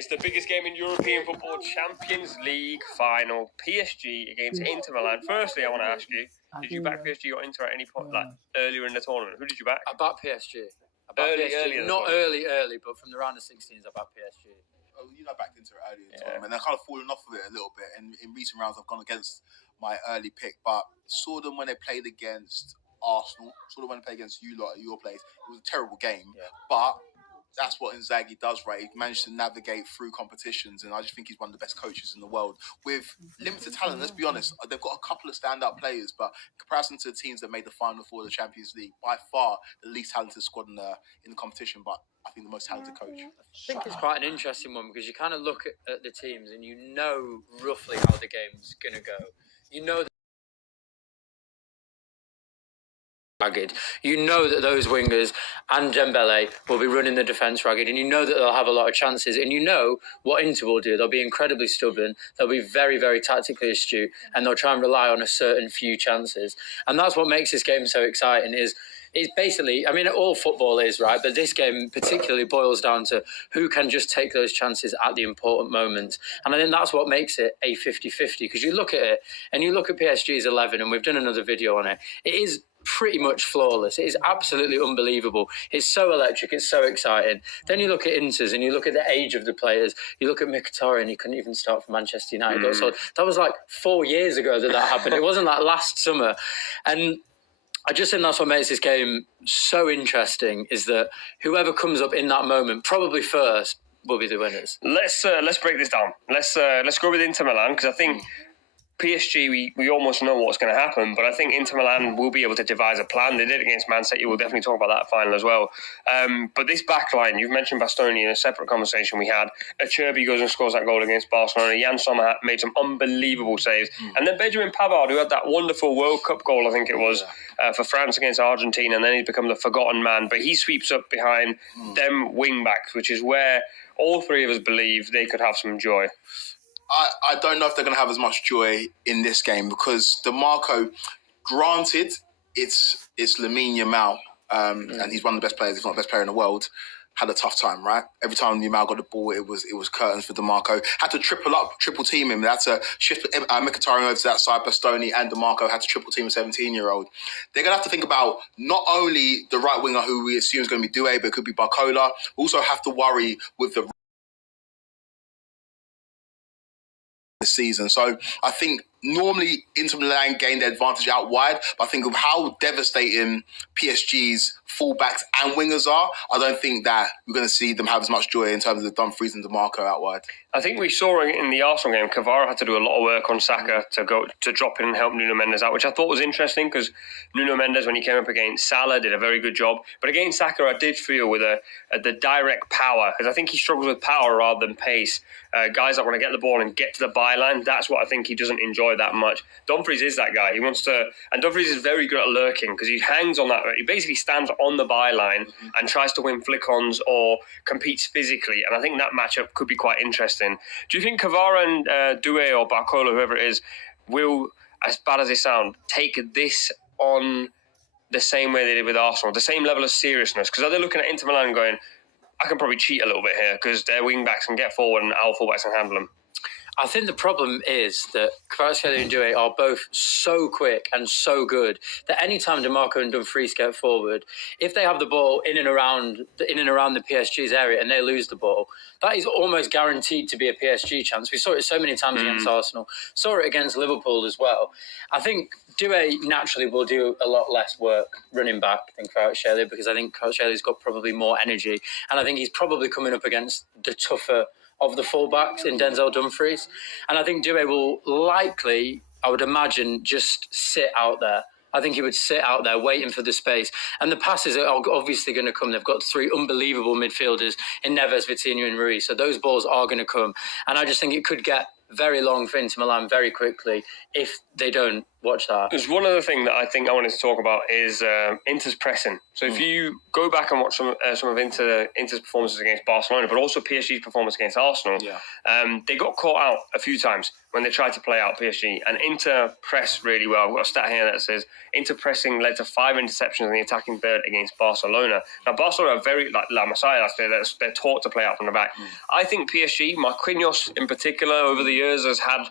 It's the biggest game in European football, Champions League final, PSG against Inter Milan. Firstly, I want to ask you, did you back PSG or Inter at any point, like earlier in the tournament? Who did you back? I backed PSG. Early. Not early, but from the round of 16s, I backed PSG. I backed Inter early in the tournament. And I kind of fallen off of it a little bit. And in recent rounds, I've gone against my early pick, but saw them when they played against Arsenal. Saw them when they played against you lot at your place. It was a terrible game, but that's what Inzaghi does, right? He managed to navigate through competitions, and I just think he's one of the best coaches in the world. With limited talent, let's be honest, they've got a couple of standout players, but in comparison to the teams that made the final for the Champions League, by far the least talented squad in the competition, but I think the most talented coach. I think it's quite an interesting one because you kind of look at the teams and you know roughly how the game's going to go. You know ragged. You know that those wingers and Dembele will be running the defence ragged, and you know that they'll have a lot of chances, and you know what Inter will do. They'll be incredibly stubborn, they'll be very, very tactically astute, and they'll try and rely on a certain few chances. And that's what makes this game so exciting is basically, I mean, all football is, right? But this game particularly boils down to who can just take those chances at the important moments. And I think that's what makes it a 50-50, because you look at it and you look at PSG's 11, and we've done another video on it. It is pretty much flawless. It is absolutely unbelievable. It's so electric. It's so exciting. Then you look at Inter's and you look at the age of the players. You look at Mkhitaryan, he couldn't even start for Manchester United. So that was like 4 years ago that happened. It wasn't like last summer. And I just think that's what makes this game so interesting, is that whoever comes up in that moment, probably first, will be the winners. Let's break this down. Let's go with Inter Milan, because I think PSG, we almost know what's going to happen, but I think Inter Milan will be able to devise a plan. They did against Man City. We'll definitely talk about that final as well. But this back line, you've mentioned Bastoni in a separate conversation we had. Acerbi goes and scores that goal against Barcelona. Jan Sommer made some unbelievable saves. And then Benjamin Pavard, who had that wonderful World Cup goal, I think it was, for France against Argentina, and then he's become the forgotten man. But he sweeps up behind them wing-backs, which is where all three of us believe they could have some joy. I don't know if they're going to have as much joy in this game, because DeMarco, granted, it's Lamine Yamal, and he's one of the best players, if not the best player in the world, had a tough time, right? Every time Yamal got the ball, it was curtains for DeMarco. Had to triple team him. Had to shift Mkhitaryan over to that side. Bastoni and DeMarco had to triple team a 17-year-old. They're going to have to think about not only the right winger, who we assume is going to be Doué, but it could be Barcola. Also have to worry with the season. So I think normally Inter Milan gained the advantage out wide, but I think of how devastating PSG's fullbacks and wingers are, I don't think that we're going to see them have as much joy in terms of Dumfries and DeMarco out wide. I think we saw in the Arsenal game, Kvara had to do a lot of work on Saka to drop in and help Nuno Mendes out, which I thought was interesting, because Nuno Mendes, when he came up against Salah, did a very good job. But against Saka, I did feel with the direct power, because I think he struggles with power rather than pace. Guys that want to get the ball and get to the byline, that's what I think he doesn't enjoy that much. Dumfries is that guy. He wants to, and Dumfries is very good at lurking, because he hangs on that. He basically stands on the byline and tries to win flick-ons or competes physically. And I think that matchup could be quite interesting. Do you think Kvara and Doué or Barcola, whoever it is, will, as bad as they sound, take this on the same way they did with Arsenal, the same level of seriousness? Because are they looking at Inter Milan and going, I can probably cheat a little bit here because their wing-backs can get forward and our full-backs can handle them? I think the problem is that Kvaratskhelia and Doué are both so quick and so good that anytime DeMarco and Dumfries get forward, if they have the ball in and around the PSG's area and they lose the ball, that is almost guaranteed to be a PSG chance. We saw it so many times against Arsenal, saw it against Liverpool as well. I think Doué naturally will do a lot less work running back than Kvaratskhelia, because I think Kvaratskhelia got probably more energy, and I think he's probably coming up against the tougher of the fullbacks in Denzel Dumfries. And I think Doué will likely, I would imagine, just sit out there. I think he would sit out there waiting for the space. And the passes are obviously going to come. They've got three unbelievable midfielders in Neves, Vitinha and Ruiz. So those balls are going to come. And I just think it could get very long for Inter Milan very quickly if they don't watch that. There's one other thing that I think I wanted to talk about is Inter's pressing. So if you go back and watch some of Inter's performances against Barcelona, but also PSG's performance against Arsenal, they got caught out a few times when they tried to play out PSG. And Inter pressed really well. I've got a stat here that says Inter pressing led to 5 interceptions in the attacking third against Barcelona. Now, Barcelona are very, like La Masia, they're taught to play out from the back. I think PSG, Marquinhos in particular, over the years has had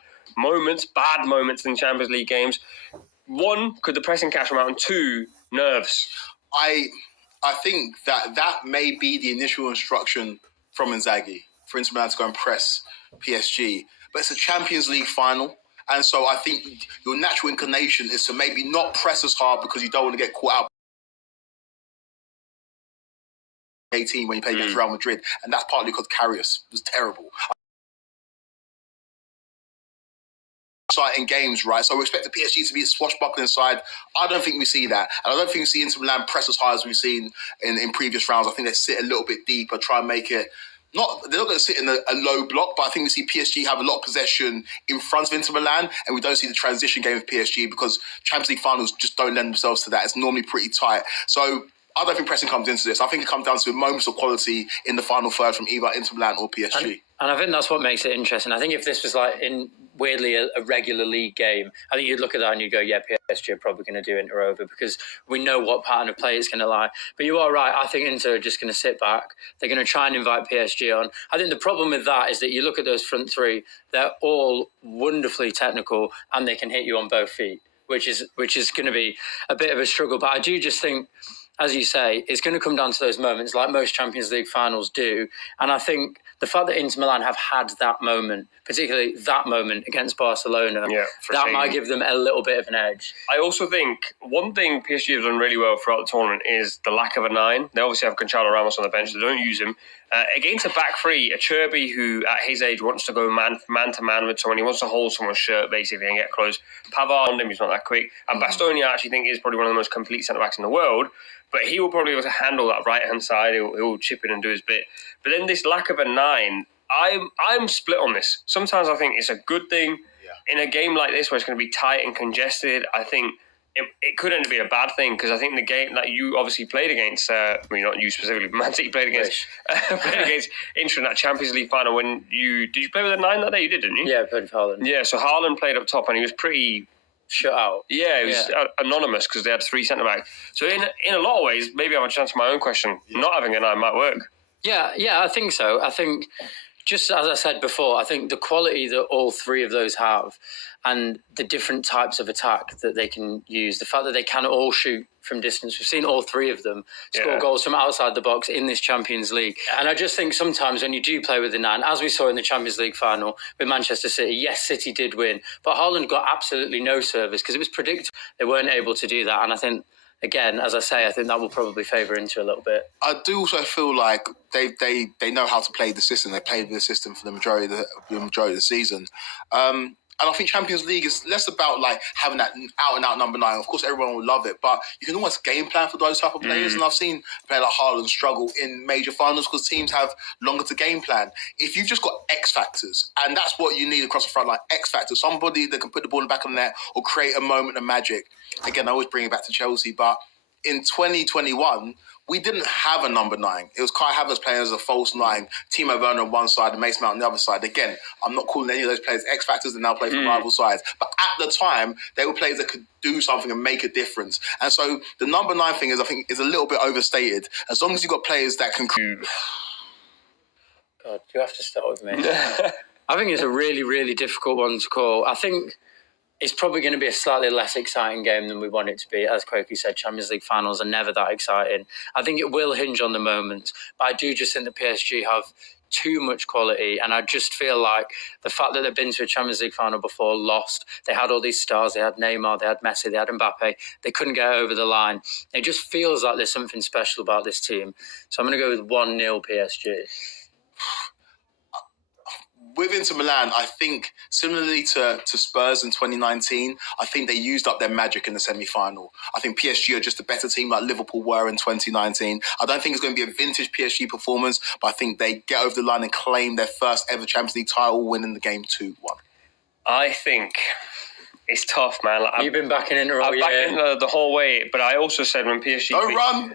bad moments in Champions League games. 1, could the pressing catch him out? And 2, nerves. I think that may be the initial instruction from Inzaghi for Inter Milan to go and press PSG. But it's a Champions League final. And so I think your natural inclination is to maybe not press as hard because you don't want to get caught out 18 when you play against Real Madrid. And that's partly because Karius was terrible. In games, right? So we expect the PSG to be a swashbuckling side. I don't think we see that. And I don't think we see Inter Milan press as high as we've seen in previous rounds. I think they sit a little bit deeper, try and make it... they're not going to sit in a low block, but I think we see PSG have a lot of possession in front of Inter Milan, and we don't see the transition game of PSG because Champions League finals just don't lend themselves to that. It's normally pretty tight. So I don't think pressing comes into this. I think it comes down to moments of quality in the final third from either Inter Milan or PSG. And I think that's what makes it interesting. I think if this was like weirdly a regular league game, I think you'd look at that and you'd go, yeah, PSG are probably going to do Inter over because we know what pattern of play it's going to lie. But you are right. I think Inter are just going to sit back. They're going to try and invite PSG on. I think the problem with that is that you look at those front three, they're all wonderfully technical and they can hit you on both feet, which is going to be a bit of a struggle. But I do just think, as you say, it's going to come down to those moments like most Champions League finals do. And I think the fact that Inter Milan have had that moment, particularly that moment against Barcelona, that might give them a little bit of an edge. I also think one thing PSG have done really well throughout the tournament is the lack of a 9. They obviously have Gonçalo Ramos on the bench. They don't use him. Against a back three, a Cherby who at his age wants to go man to man with someone. He wants to hold someone's shirt basically and get close. Pavard on him, he's not that quick. And Bastoni, I actually think, is probably one of the most complete centre-backs in the world. But he will probably be able to handle that right-hand side. He'll chip in and do his bit. But then this lack of a 9, I'm split on this. Sometimes I think it's a good thing. In a game like this where it's going to be tight and congested, I think it could end up being a bad thing because I think the game that you obviously played against, not you specifically, but Man City played against Inter in that Champions League final. Did you play with a 9 that day? You did, didn't you? Yeah, I played with Haaland. Yeah, so Haaland played up top and he was pretty... shut out. Yeah, it was anonymous because they had 3 centre-backs. So in a lot of ways, maybe I have a chance for my own question. Not having a 9 might work. Yeah, I think so. I think, just as I said before, I think the quality that all 3 of those have and the different types of attack that they can use, the fact that they can all shoot from distance. We've seen all 3 of them score goals from outside the box in this Champions League. And I just think sometimes when you do play with the 9, as we saw in the Champions League final with Manchester City, yes, City did win, but Haaland got absolutely no service because it was predictable they weren't able to do that. And I think, again, as I say, I think that will probably favour Inter a little bit. I do also feel like they know how to play the system. They played with the system for the majority of the season. And I think Champions League is less about like having that out-and-out number 9. Of course, everyone will love it, but you can almost game plan for those type of players. And I've seen a player like Haaland struggle in major finals because teams have longer to game plan. If you've just got X factors, and that's what you need across the front line, X factors, somebody that can put the ball in the back of the net or create a moment of magic. Again, I always bring it back to Chelsea, but in 2021, we didn't have a number 9. It was Kai Havertz playing as a false 9, Timo Werner on one side and Mason Mount on the other side. Again, I'm not calling any of those players X factors that now play for rival sides. But at the time, they were players that could do something and make a difference. And so the number 9 thing I think, is a little bit overstated. As long as you've got players that can... God, you have to start with me. I think it's a really, really difficult one to call. I think it's probably going to be a slightly less exciting game than we want it to be. As Quokey said, Champions League finals are never that exciting. I think it will hinge on the moments, but I do just think the PSG have too much quality, and I just feel like the fact that they've been to a Champions League final before, lost, they had all these stars, they had Neymar, they had Messi, they had Mbappe, they couldn't get over the line. It just feels like there's something special about this team. So I'm going to go with 1-0 PSG. With Inter Milan, I think similarly to Spurs in 2019, I think they used up their magic in the semi-final. I think PSG are just a better team like Liverpool were in 2019. I don't think it's going to be a vintage PSG performance, but I think they get over the line and claim their first ever Champions League title, winning the game 2-1. I think It's tough, man. Like, You've been backing Inter all I'm year. backing the whole way, but I also said when PSG... Don't run!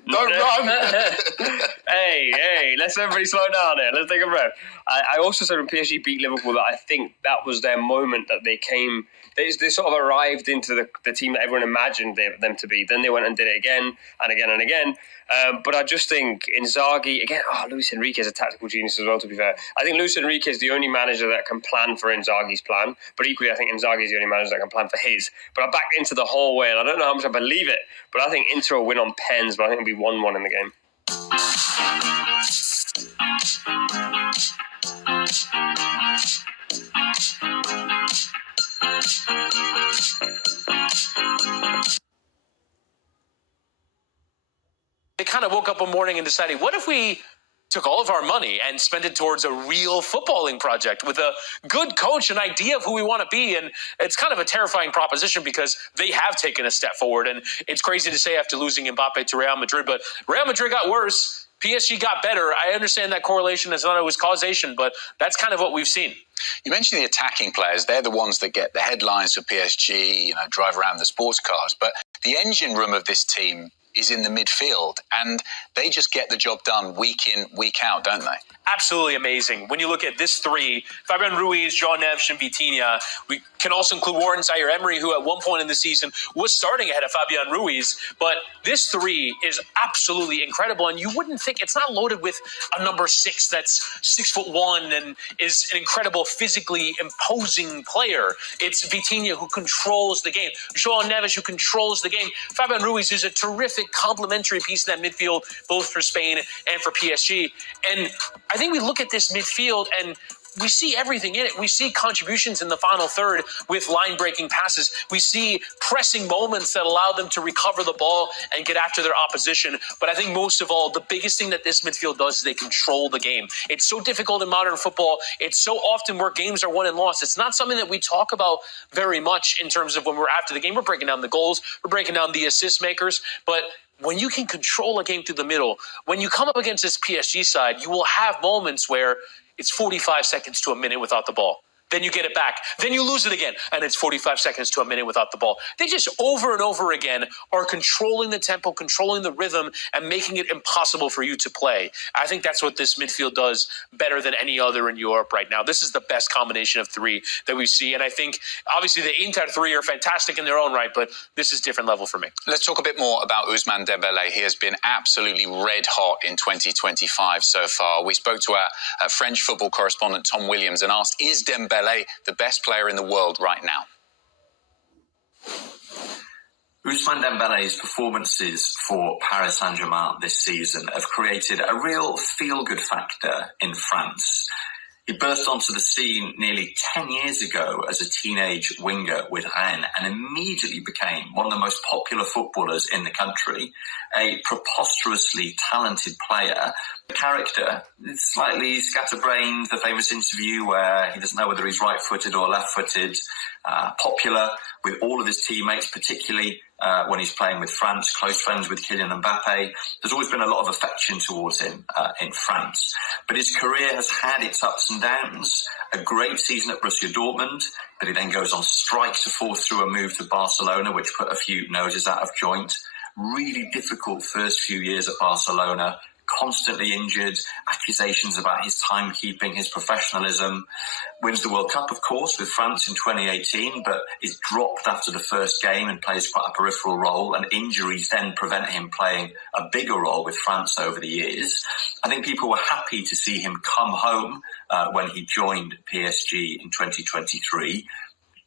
Hey, let's everybody slow down here. Let's take a breath. I also said when PSG beat Liverpool that I think that was their moment that they came... They sort of arrived into the team that everyone imagined them to be. Then they went and did it again and again and again. But I just think Inzaghi, again, Luis Enrique is a tactical genius as well, to be fair. I think Luis Enrique is the only manager that can plan for Inzaghi's plan. But equally, I think Inzaghi is the only manager that can plan for his. But I backed into the whole way, and I don't know how much I believe it, but I think Inter will win on pens, but I think it'll be 1-1 in the game. They kind of woke up one morning and decided, what if we took all of our money and spent it towards a real footballing project with a good coach, an idea of who we want to be? And it's kind of a terrifying proposition because they have taken a step forward. And it's crazy to say after losing Mbappe to Real Madrid, but Real Madrid got worse. PSG got better. I understand that correlation is not always causation, but that's kind of what we've seen. You mentioned the attacking players. They're the ones that get the headlines for PSG, drive around the sports cars. But the engine room of this team is in the midfield, and they just get the job done week in, week out, don't they? Absolutely amazing. When you look at this three, Fabian Ruiz, João Neves, and Vitinha, we can also include Warren Zaire-Emery, who at one point in the season was starting ahead of Fabian Ruiz. But this three is absolutely incredible, and you wouldn't think it's not loaded with a number 6 that's 6'1" and is an incredible, physically imposing player. It's Vitinha who controls the game, João Neves who controls the game. Fabian Ruiz is a terrific complementary piece in that midfield, both for Spain and for PSG. And I think we look at this midfield and we see everything in it. We see contributions in the final third with line-breaking passes. We see pressing moments that allow them to recover the ball and get after their opposition. But I think most of all, the biggest thing that this midfield does is they control the game. It's so difficult in modern football. It's so often where games are won and lost. It's not something that we talk about very much in terms of when we're after the game. We're breaking down the goals. We're breaking down the assist makers. But when you can control a game through the middle, when you come up against this PSG side, you will have moments where it's 45 seconds to a minute without the ball. Then you get it back. Then you lose it again. And it's 45 seconds to a minute without the ball. They just over and over again are controlling the tempo, controlling the rhythm, and making it impossible for you to play. I think that's what this midfield does better than any other in Europe right now. This is the best combination of three that we see. And I think, obviously, the Inter three are fantastic in their own right, but this is different level for me. Let's talk a bit more about Ousmane Dembélé. He has been absolutely red hot in 2025 so far. We spoke to our French football correspondent, Tom Williams, and asked, is Dembélé the best player in the world right now? Ousmane Dembélé's performances for Paris Saint-Germain this season have created a real feel-good factor in France. He burst onto the scene nearly 10 years ago as a teenage winger with Rennes and immediately became one of the most popular footballers in the country, a preposterously talented player. The character is slightly scatterbrained, the famous interview where he doesn't know whether he's right-footed or left-footed, popular with all of his teammates, particularly when he's playing with France, close friends with Kylian Mbappe. There's always been a lot of affection towards him in France. But his career has had its ups and downs. A great season at Borussia Dortmund, but he then goes on strike to force through a move to Barcelona, which put a few noses out of joint. Really difficult first few years at Barcelona. Constantly injured, accusations about his timekeeping, his professionalism. Wins the World Cup, of course, with France in 2018, but is dropped after the first game and plays quite a peripheral role, and injuries then prevent him playing a bigger role with France over the years. I think people were happy to see him come home when he joined PSG in 2023.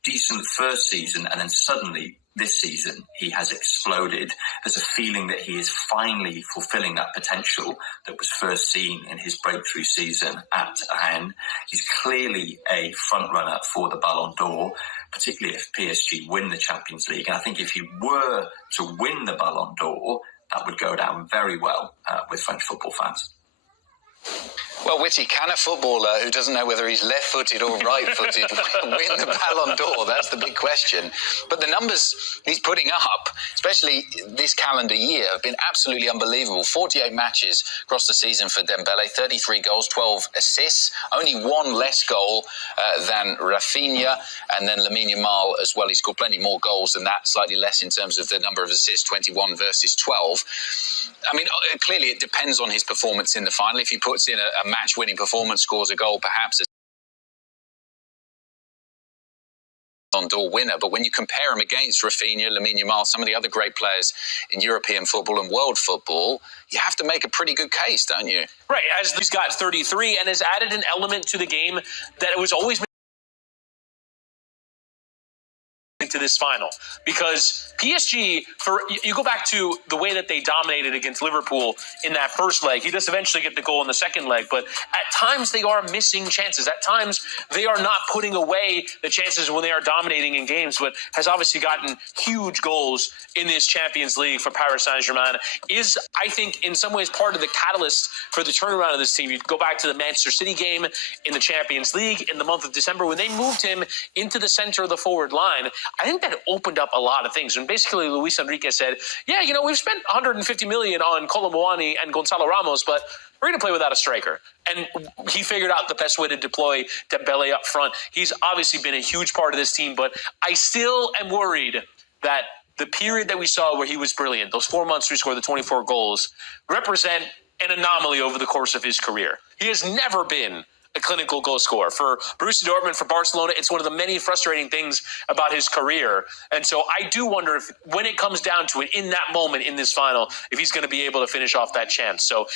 Decent first season, and then suddenly this season, he has exploded. There's a feeling that he is finally fulfilling that potential that was first seen in his breakthrough season at Rennes. He's clearly a front runner for the Ballon d'Or, particularly if PSG win the Champions League. And I think if he were to win the Ballon d'Or, that would go down very well with French football fans. Well, Whitty, can a footballer who doesn't know whether he's left-footed or right-footed win the Ballon d'Or? That's the big question. But the numbers he's putting up, especially this calendar year, have been absolutely unbelievable. 48 matches across the season for Dembele, 33 goals, 12 assists, only one less goal than Rafinha, and then Lamine Yamal as well. He scored plenty more goals than that, slightly less in terms of the number of assists, 21 versus 12. I mean, clearly it depends on his performance in the final. If he puts in a match-winning performance, scores a goal, perhaps a Ballon d'Or winner. But when you compare him against Rafinha, Lamine Yamal, some of the other great players in European football and world football, you have to make a pretty good case, don't you? Right, as he's got 33 and has added an element to the game that it was always into this final, because PSG, for you go back to the way that they dominated against Liverpool in that first leg. He does eventually get the goal in the second leg, but at times they are missing chances. At times they are not putting away the chances when they are dominating in games, but has obviously gotten huge goals in this Champions League for Paris Saint-Germain. Is, I think, in some ways part of the catalyst for the turnaround of this team. You go back to the Manchester City game in the Champions League in the month of December when they moved him into the center of the forward line. I think that opened up a lot of things. And basically, Luis Enrique said, yeah, you know, we've spent 150 million on Kolo Muani and Gonzalo Ramos, but we're going to play without a striker. And he figured out the best way to deploy Dembele up front. He's obviously been a huge part of this team, but I still am worried that the period that we saw where he was brilliant, those 4 months where he scored the 24 goals, represent an anomaly over the course of his career. He has never been a clinical goal scorer. For Borussia Dortmund, for Barcelona, it's one of the many frustrating things about his career. And so I do wonder if, when it comes down to it, in that moment in this final, if he's going to be able to finish off that chance. So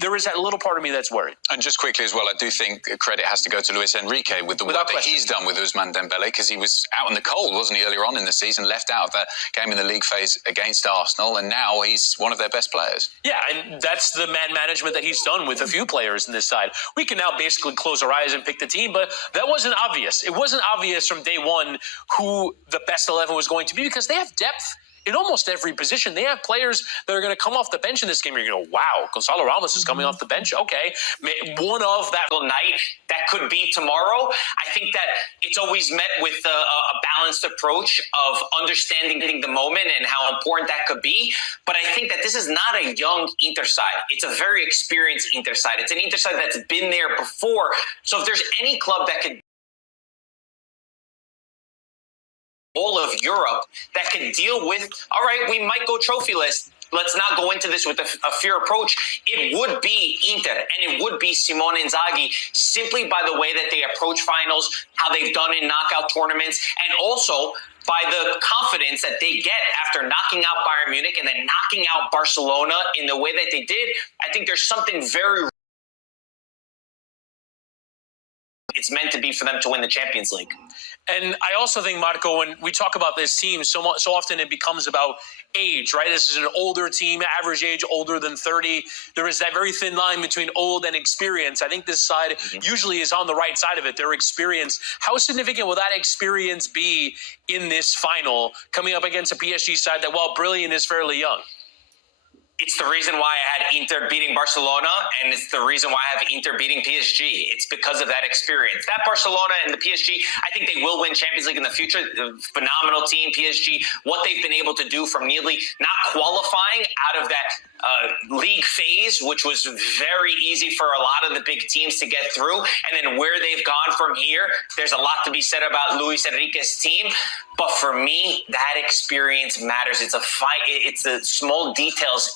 there is that little part of me that's worried. And just quickly as well, I do think credit has to go to Luis Enrique with the work that he's done with Ousmane Dembele, because he was out in the cold, wasn't he, earlier on in the season, left out of that game in the league phase against Arsenal, and now he's one of their best players. Yeah, and that's the man management that he's done with a few players in this side. We can now basically close our eyes and pick the team, but that wasn't obvious. It wasn't obvious from day one who the best 11 was going to be, because they have depth in almost every position. They have players that are going to come off the bench in this game. You're going to go, wow, Gonzalo Ramos is coming off the bench. Okay, one of that night that could be tomorrow. I think that it's always met with a balanced approach of understanding the moment and how important that could be. But I think that this is not a young Inter side. It's a very experienced Inter side. It's an Inter side that's been there before. So if there's any club that could all of Europe that can deal with, all right, we might go trophyless. Let's not go into this with a fear approach. It would be Inter, and it would be Simone Inzaghi, simply by the way that they approach finals, how they've done in knockout tournaments, and also by the confidence that they get after knocking out Bayern Munich and then knocking out Barcelona in the way that they did. I think there's something very it's meant to be for them to win the Champions League. And I also think, Marco, when we talk about this team, so often it becomes about age, right? This is an older team, average age older than 30. There is that very thin line between old and experience. I think this side usually is on the right side of it, their experience. How significant will that experience be in this final, coming up against a PSG side that, while brilliant, is fairly young? It's the reason why I had Inter beating Barcelona, and it's the reason why I have Inter beating PSG. It's because of that experience. That Barcelona and the PSG, I think they will win Champions League in the future. Phenomenal team, PSG. What they've been able to do from nearly not qualifying out of that league phase, which was very easy for a lot of the big teams to get through, and then where they've gone from here, there's a lot to be said about Luis Enrique's team. But for me, that experience matters. It's a fight. It's the small details.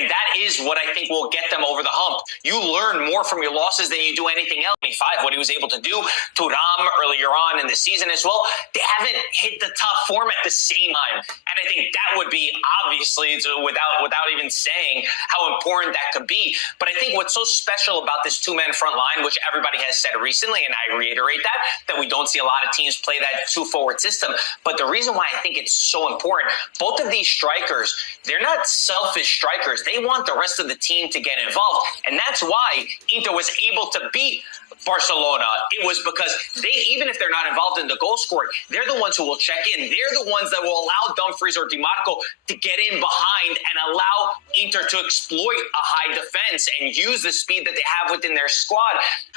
And that is what I think will get them over the hump. You learn more from your losses than you do anything else. 25, what he was able to do. Thuram earlier on in the season as well. They haven't hit the top form at the same time. And I think that would be, obviously, without even saying how important that could be. But I think what's so special about this two-man front line, which everybody has said recently, and I reiterate that we don't see a lot of teams play that two-forward system. But the reason why I think it's so important, both of these strikers, they're not selfish strikers. They want the rest of the team to get involved. And that's why Inter was able to beat Barcelona, it was because they, even if they're not involved in the goal scoring, they're the ones who will check in. They're the ones that will allow Dumfries or Di Marco to get in behind and allow Inter to exploit a high defense and use the speed that they have within their squad.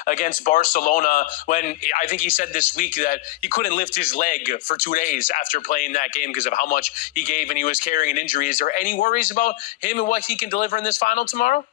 Against Barcelona, when I think he said this week that he couldn't lift his leg for 2 days after playing that game because of how much he gave and he was carrying an injury. Is there any worries about him and what he can deliver in this final tomorrow?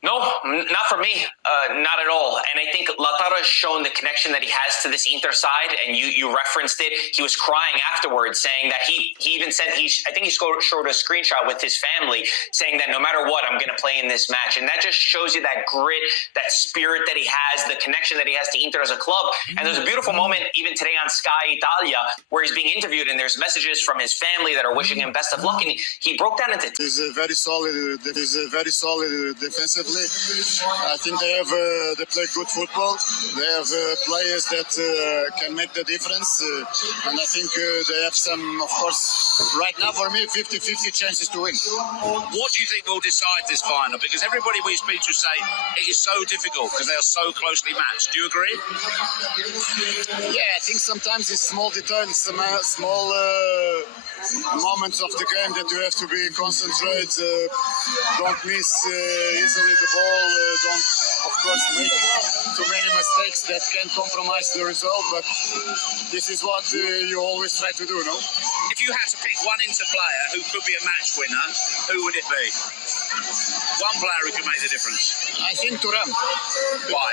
No, not for me. Not at all. And I think Lautaro has shown the connection that he has to this Inter side, and you referenced it. He was crying afterwards, saying that he even said I think he showed a screenshot with his family saying that no matter what, I'm going to play in this match. And that just shows you that grit, that spirit that he has, the connection that he has to Inter as a club. And there's a beautiful moment even today on Sky Italia where he's being interviewed, and there's messages from his family that are wishing him best of luck. And he broke down into He's very solid. He's very solid defensively. I think they play good football. They have players that can make the difference, and I think they have some, of course, right now for me, 50-50 chances to win. What do you think will decide this final? Because everybody we speak to say it is so difficult because they are so closely matched. Do you agree? Yeah, I think sometimes it's small details, small moments of the game that you have to be concentrated, don't miss easily the ball. Don't, of course, make too many mistakes that can compromise the result, but this is what you always try to do, no? If you had to pick one Inter player who could be a match winner, who would it be? One player who could make the difference. I think Thuram. Why?